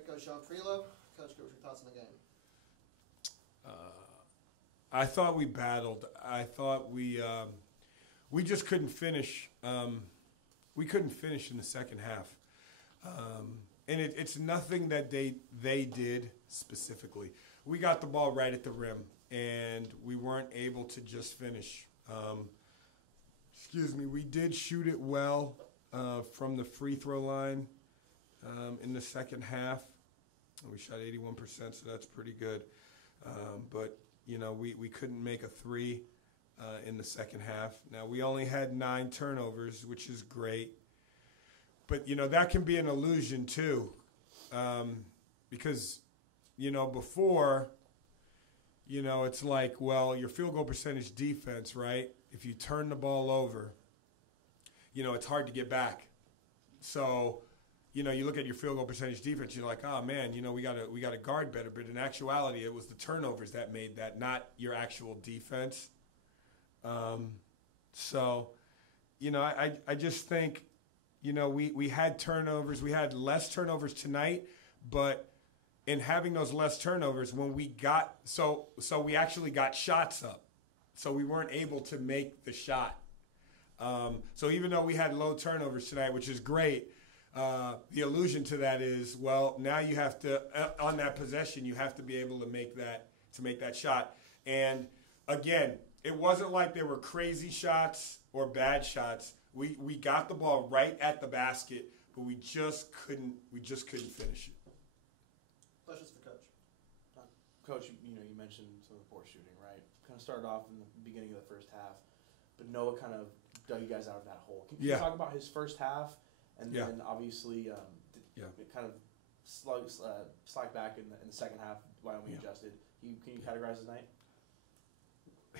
Head coach Sean Freelo. Coach, give us your thoughts on the game. I thought we battled. I thought we just couldn't finish. We couldn't finish in the second half, and it's nothing that they did specifically. We got the ball right at the rim, and we weren't able to just finish. We did shoot it well from the free throw line in the second half. We shot 81%, so that's pretty good. But we couldn't make a three in the second half. Now, we only had 9 turnovers, which is great. But, that can be an illusion, too. Because, before, it's like, well, your field goal percentage defense, right? If you turn the ball over, it's hard to get back. So, you look at your field goal percentage defense, you're like, oh, man, we got to guard better. But in actuality, it was the turnovers that made that, not your actual defense. So, I just think, we had turnovers. We had less turnovers tonight, but in having those less turnovers, when we got so we actually got shots up. So we weren't able to make the shot. So even though we had low turnovers tonight, which is great, the allusion to that is, well, now you have to, on that possession, you have to be able to make that shot. And again, it wasn't like there were crazy shots or bad shots. We got the ball right at the basket, but we just couldn't finish it. Questions for Coach. Coach, you mentioned some of the poor shooting, right? Kind of started off in the beginning of the first half, but Noah kind of dug you guys out of that hole. Can you talk about his first half, and then obviously it kind of slacked back in the second half? Wyoming adjusted. Can you categorize his night?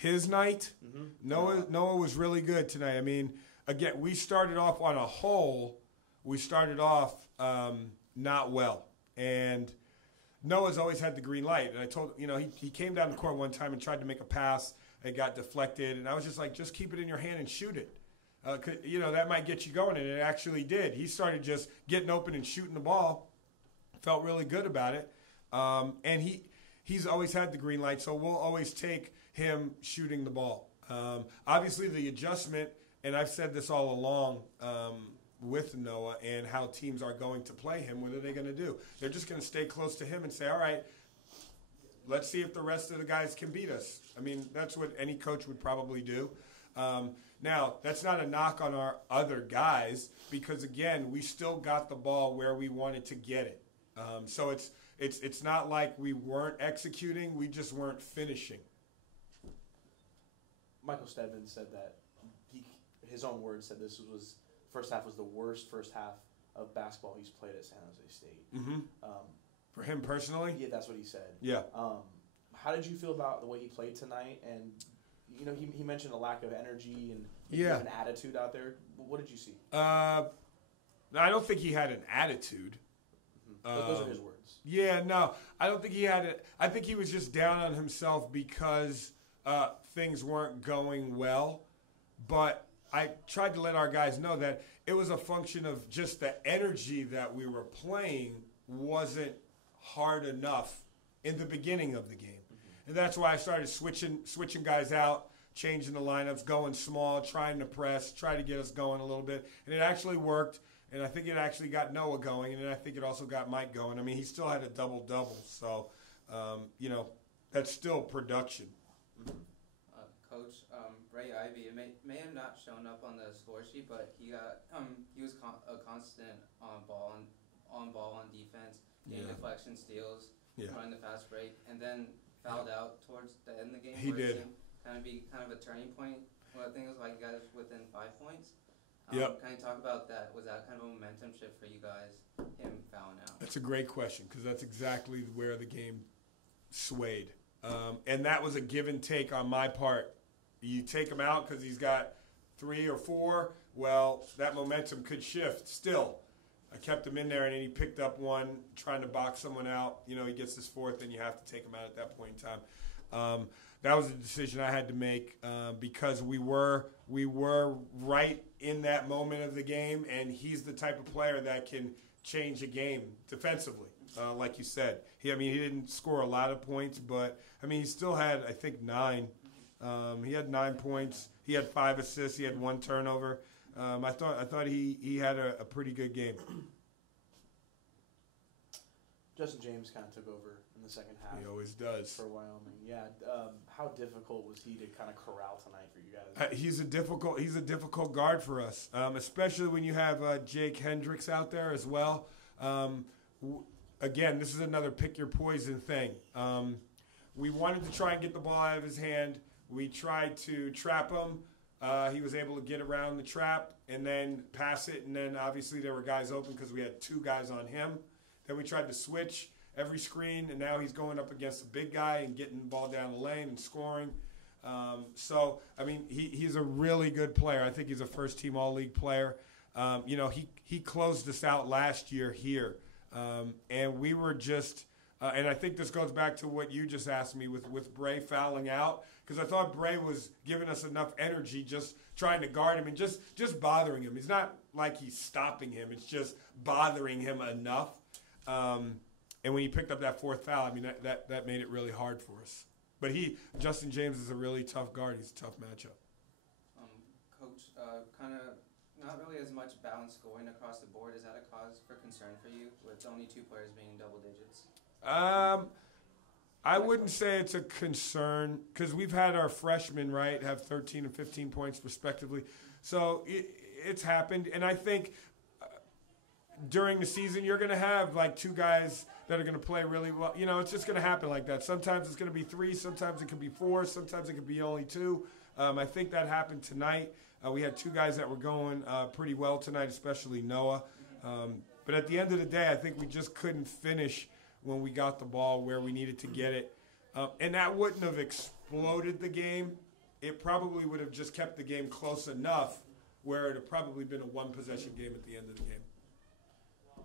His night? Mm-hmm. Noah was really good tonight. I mean, again, we started off on a hole. We started off not well, and Noah's always had the green light. And I told he came down the court one time and tried to make a pass. It got deflected, and I was just like, just keep it in your hand and shoot it. That might get you going, and it actually did. He started just getting open and shooting the ball. Felt really good about it, and he's always had the green light, so we'll always take him shooting the ball. Obviously, the adjustment, and I've said this all along with Noah and how teams are going to play him, what are they going to do? They're just going to stay close to him and say, all right, let's see if the rest of the guys can beat us. I mean, that's what any coach would probably do. Now, that's not a knock on our other guys because, again, we still got the ball where we wanted to get it. So it's not like we weren't executing, we just weren't finishing. Michael Stedman said that his own words said this was first half was the worst first half of basketball he's played at San Jose State. Mm-hmm. For him personally? Yeah, that's what he said. Yeah. How did you feel about the way he played tonight? And he mentioned a lack of energy and an attitude out there. What did you see? I don't think he had an attitude. But those are his words. Yeah, no, I don't think he had it. I think he was just down on himself because things weren't going well. But I tried to let our guys know that it was a function of just the energy that we were playing wasn't hard enough in the beginning of the game. Mm-hmm. And that's why I started switching guys out, changing the lineups, going small, trying to press, try to get us going a little bit. And it actually worked. And I think it actually got Noah going, and then I think it also got Mike going. I mean, he still had a double-double, so, that's still production. Mm-hmm. Coach, Ray Ivey, it may have not shown up on the score sheet, but he was a constant on ball on defense, getting deflection steals, running the fast break, and then fouled out towards the end of the game. He did. Kind of be kind of a turning point. Well, I think it was like you guys within 5 points. Yep. Can you talk about that? Was that kind of a momentum shift for you guys, him fouling out? That's a great question because that's exactly where the game swayed. And that was a give and take on my part. You take him out because he's got 3 or 4, well, that momentum could shift still. I kept him in there, and then he picked up one, trying to box someone out. He gets his 4th, and you have to take him out at that point in time. That was a decision I had to make because we were right in that moment of the game, and he's the type of player that can change a game defensively, like you said. He didn't score a lot of points, but he still had, I think, 9. He had 9 points. He had 5 assists. He had 1 turnover. I thought he had a pretty good game. Justin James kind of took over in the second half. He always does. For Wyoming, yeah. How difficult was he to kind of corral tonight for you guys? He's a difficult guard for us, especially when you have Jake Hendricks out there as well. Again, this is another pick your poison thing. We wanted to try and get the ball out of his hand. We tried to trap him. He was able to get around the trap and then pass it, and then obviously there were guys open because we had 2 guys on him. Then we tried to switch every screen, and now he's going up against a big guy and getting the ball down the lane and scoring. He's a really good player. I think he's a first-team All-League player. He closed us out last year here, and we were just and I think this goes back to what you just asked me with Bray fouling out, because I thought Bray was giving us enough energy just trying to guard him and just bothering him. It's not like he's stopping him. It's just bothering him enough. And when he picked up that 4th foul, that made it really hard for us. But Justin James is a really tough guard. He's a tough matchup. Coach, kind of not really as much balanced scoring across the board. Is that a cause for concern for you, with only 2 players being in double digits? I wouldn't say it's a concern, because we've had our freshmen, right, have 13 and 15 points respectively. So it's happened. And I think during the season, you're going to have like 2 guys that are going to play really well. It's just going to happen like that. Sometimes it's going to be 3, sometimes it could be 4, sometimes it could be only 2. I think that happened tonight. We had 2 guys that were going pretty well tonight, especially Noah. But at the end of the day, I think we just couldn't finish when we got the ball where we needed to get it. And that wouldn't have exploded the game. It probably would have just kept the game close enough where it would have probably been a 1-possession game at the end of the game.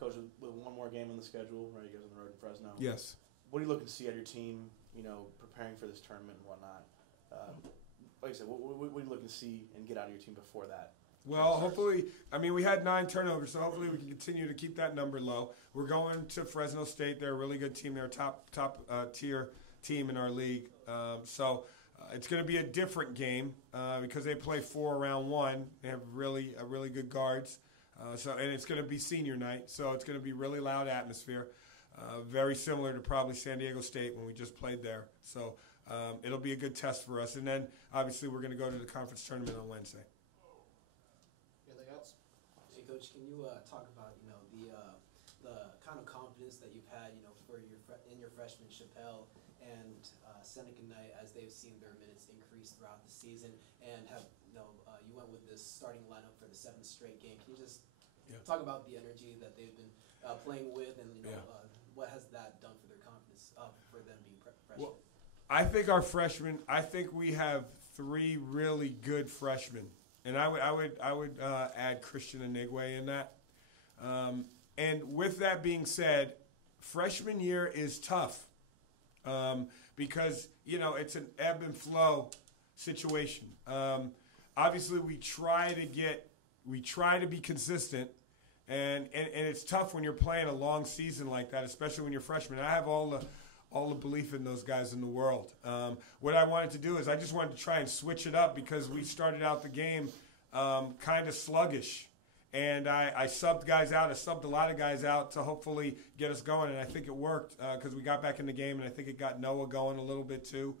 Coach, with 1 more game on the schedule, right? You guys on the road in Fresno. Yes. What are you looking to see out of your team, preparing for this tournament and whatnot? Like I said, what are you looking to see and get out of your team before that? Well, hopefully, we had 9 turnovers, so hopefully we can continue to keep that number low. We're going to Fresno State. They're a really good team. They're a top tier team in our league. So it's going to be a different game because they play 4 round 1. They have really good guards. And it's going to be senior night, so it's going to be really loud atmosphere. Very similar to probably San Diego State when we just played there. So it'll be a good test for us. And then, obviously, we're going to go to the conference tournament on Wednesday. Anything else? Hey, Coach, can you talk about the kind of confidence that you've had for your freshman Chappelle and Seneca Knight as they've seen their minutes increase throughout the season, and have you went with this starting lineup for the 7th straight game. Can you just talk about the energy that they've been playing with, and what has that done for their confidence for them being freshmen? Well, I think our freshmen. I think we have 3 really good freshmen, and I would add Christian Inigwe in that. And with that being said, freshman year is tough because it's an ebb and flow situation. Obviously, we try to be consistent, and it's tough when you're playing a long season like that, especially when you're freshman. I have all the belief in those guys in the world. What I wanted to do is I just wanted to try and switch it up because we started out the game kind of sluggish. And I subbed guys out. I subbed a lot of guys out to hopefully get us going, and I think it worked because we got back in the game, and I think it got Noah going a little bit too.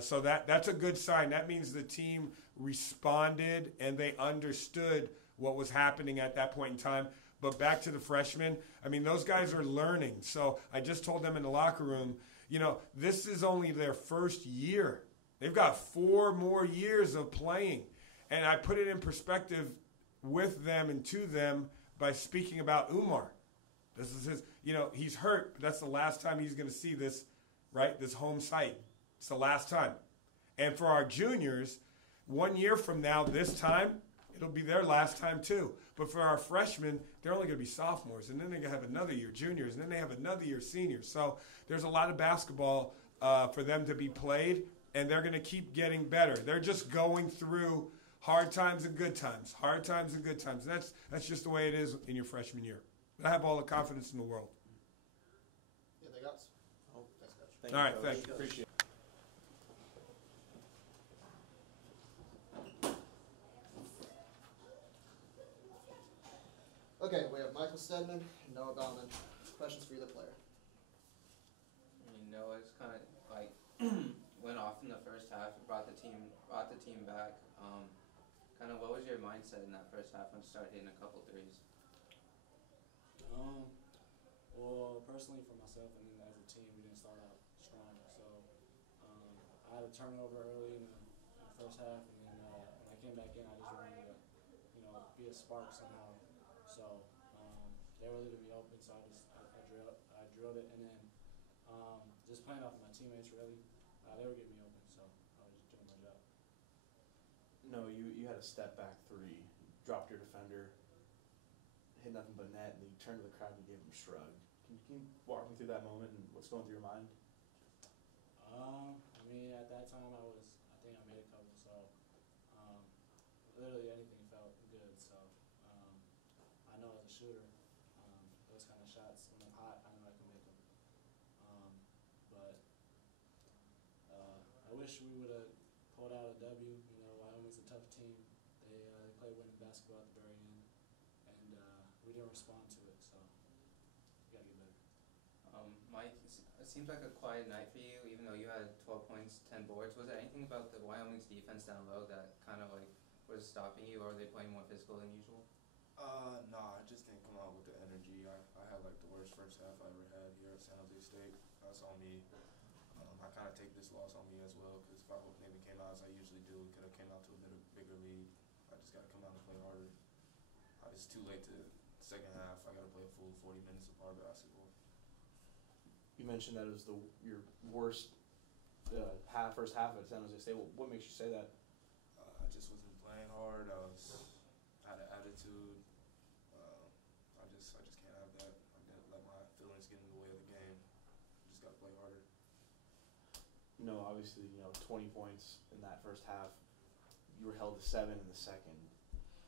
So that's a good sign. That means the team responded and they understood what was happening at that point in time. But back to the freshmen, those guys are learning. So I just told them in the locker room, this is only their first year. They've got 4 more years of playing. And I put it in perspective with them and to them by speaking about Umar. This is his, he's hurt, but that's the last time he's going to see this, right? This home site. It's the last time. And for our juniors, 1 year from now, this time, it'll be their last time too. But for our freshmen, they're only going to be sophomores, and then they're going to have another year juniors, and then they have another year seniors. So there's a lot of basketball for them to be played, and they're going to keep getting better. They're just going through hard times and good times. Hard times and good times. That's just the way it is in your freshman year. But I have all the confidence in the world. Yeah, they got. Oh, Thanks, Coach. Thank All you, right, Coach. thank you. Appreciate it. Okay, we have Michael Stedman and Noah Bauman. Questions for either player. Noah's kind of like went off in the first half. It brought the team back. Kind of what was your mindset in that first half when you started hitting a couple threes? Well, personally for myself and then as a team, we didn't start out strong. So I had a turnover early in the first half, and then when I came back in, I just wanted to, be a spark somehow. So they were leaving me open, so I drilled it, and then just playing off of my teammates really, they were getting me open, so I was just doing my job. No, you had a step back three, dropped your defender, hit nothing but net, and then you turned to the crowd and you gave him a shrug. Can you walk me through that moment and what's going through your mind? I mean, at that time I think I made a couple, so literally anything felt good. So I know as a shooter, those kind of shots when I'm hot, I know I can make them. But I wish we would have pulled out a W. Wyoming's a tough team. They play winning basketball at the very end, and we didn't respond to it. So we gotta get better. Mike, it seems like a quiet night for you, even though you had 12 points, 10 boards. Was there anything about the Wyoming's defense down low that kind of like was stopping you, or were they playing more physical than usual? Nah, I just didn't come out with the energy. I had like the worst first half I ever had here at San Jose State. That's on me. I kind of take this loss on me as well, because if I maybe came out as I usually do, it could have came out to a bigger lead. I just got to come out and play harder. It's too late to second half. I got to play a full 40 minutes of hard basketball. You mentioned that it was your worst first half at San Jose State. What makes you say that? I just wasn't playing hard. I had an attitude. I just can't have that. I didn't let my feelings get in the way of the game. Just got to play harder. Obviously, 20 points in that first half. You were held to 7 in the second.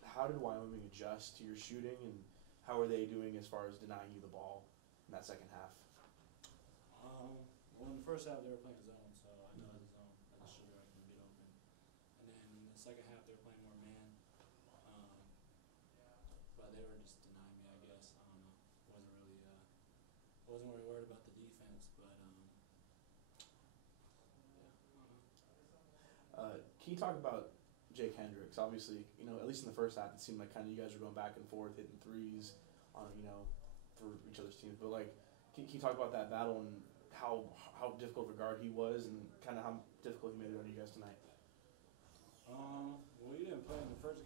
How did Wyoming adjust to your shooting, and how are they doing as far as denying you the ball in that second half? Well, in the first half they were playing zone, so I know as a zone, as a shooter, I can get open. And then in the second half they were playing more man, but they were just denying me, I guess. I don't know. Wasn't really worried about the defense, but yeah. I don't know. Can you talk about Jake Hendricks? Obviously, at least in the first half, it seemed like kind of you guys were going back and forth, hitting threes on, for each other's teams. But can you talk about that battle and how difficult of a guard he was, and kind of how difficult he made it on you guys tonight? Well, we didn't play in the first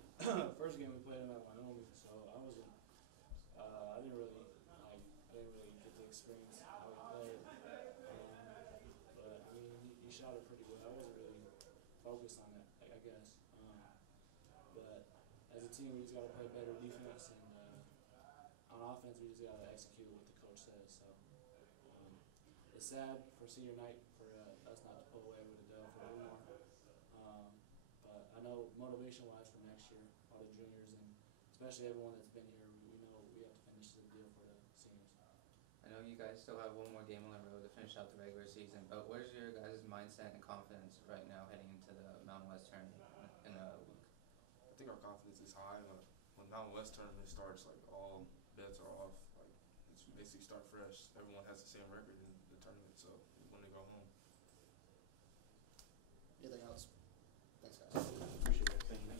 first game. We played him at Wyoming, so I wasn't. I didn't really get to experience how he played. But I mean, he shot it pretty well. I wasn't really focused on it, I guess. But as a team, we just got to play better defense, and on offense, we just got to execute what the coach says. So it's sad for senior night for us not to pull away with a dub for Blue. But I know motivation-wise for next year, all the juniors and especially everyone that's been here, we know we have to finish the deal for the seniors. I know you guys still have one more game on the road to finish out the regular season, but what is your guys' mindset and confidence right now heading into the Mountain West tournament in a week? I think our confidence is high. When Mountain West tournament starts, all bets are off. It's basically start fresh. Everyone has the same record in the tournament, so